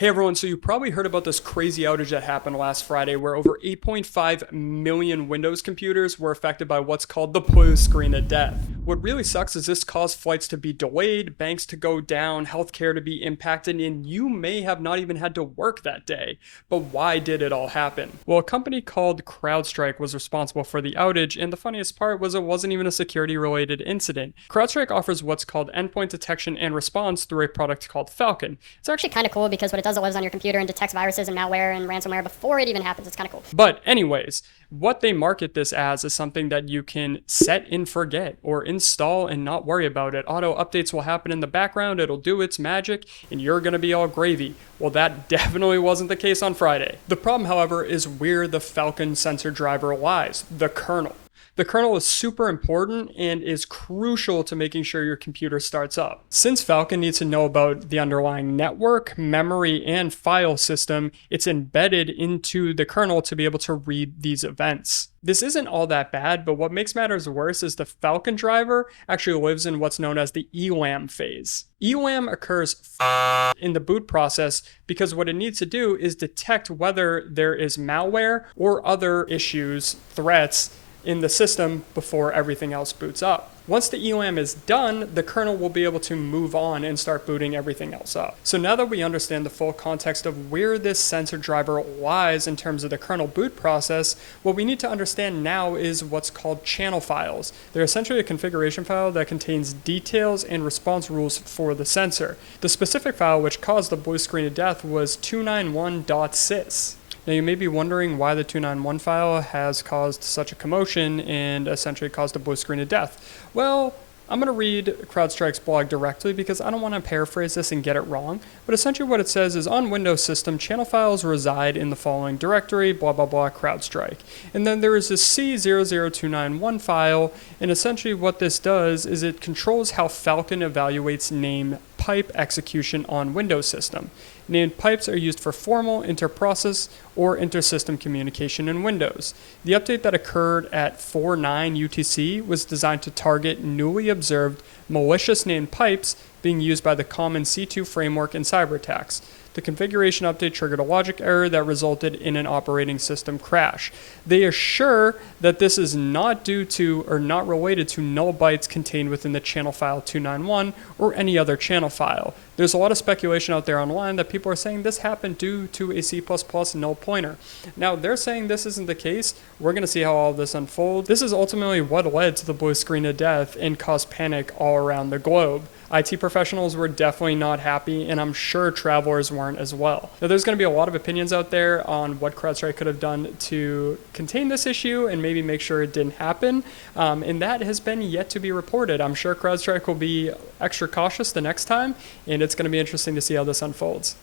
Hey everyone, so you probably heard about this crazy outage that happened last Friday where over 8.5 million Windows computers were affected by what's called the blue screen of death. What really sucks is this caused flights to be delayed, banks to go down, healthcare to be impacted, and you may have not even had to work that day. But why did it all happen? Well, a company called Crowdstrike was responsible for the outage, and the funniest part was it wasn't even a security-related incident. Crowdstrike offers what's called endpoint detection and response through a product called Falcon. It's actually kind of cool because what it does, it lives on your computer and detects viruses and malware and ransomware before it even happens. It's kind of cool. But anyways, what they market this as is something that you can set and forget or install and not worry about it. Auto updates will happen in the background, it'll do its magic, and you're going to be all gravy. Well, that definitely wasn't the case on Friday. The problem, however, is where the Falcon sensor driver lies, the kernel. The kernel is super important and is crucial to making sure your computer starts up. Since Falcon needs to know about the underlying network, memory, and file system, it's embedded into the kernel to be able to read these events. This isn't all that bad, but what makes matters worse is the Falcon driver actually lives in what's known as the ELAM phase. ELAM occurs in the boot process because what it needs to do is detect whether there is malware or other issues, threats, in the system before everything else boots up. Once the ELAM is done, the kernel will be able to move on and start booting everything else up. So now that we understand the full context of where this sensor driver lies in terms of the kernel boot process, what we need to understand now is what's called channel files. They're essentially a configuration file that contains details and response rules for the sensor. The specific file which caused the blue screen of death was 291.sys. Now you may be wondering why the 291 file has caused such a commotion and essentially caused a blue screen of death. Well, I'm going to read CrowdStrike's blog directly because I don't want to paraphrase this and get it wrong, but essentially what it says is on Windows system, channel files reside in the following directory, blah blah blah, CrowdStrike. And then there is this C00291 file, and essentially what this does is it controls how Falcon evaluates name pipe execution on Windows system. Named pipes are used for formal, inter-process, or inter-system communication in Windows. The update that occurred at 4.9 UTC was designed to target newly observed malicious named pipes being used by the common C2 framework in cyber attacks. The configuration update triggered a logic error that resulted in an operating system crash. They assure that this is not due to or not related to null bytes contained within the channel file 291 or any other channel file. There's a lot of speculation out there online that people are saying this happened due to a C++ null pointer. Now, they're saying this isn't the case. We're going to see how all of this unfolds. This is ultimately what led to the blue screen of death and caused panic all around the globe. IT professionals were definitely not happy, and I'm sure travelers weren't as well. Now, there's going to be a lot of opinions out there on what CrowdStrike could have done to contain this issue and maybe make sure it didn't happen, and that has been yet to be reported. I'm sure CrowdStrike will be extra cautious the next time, and it's going to be interesting to see how this unfolds.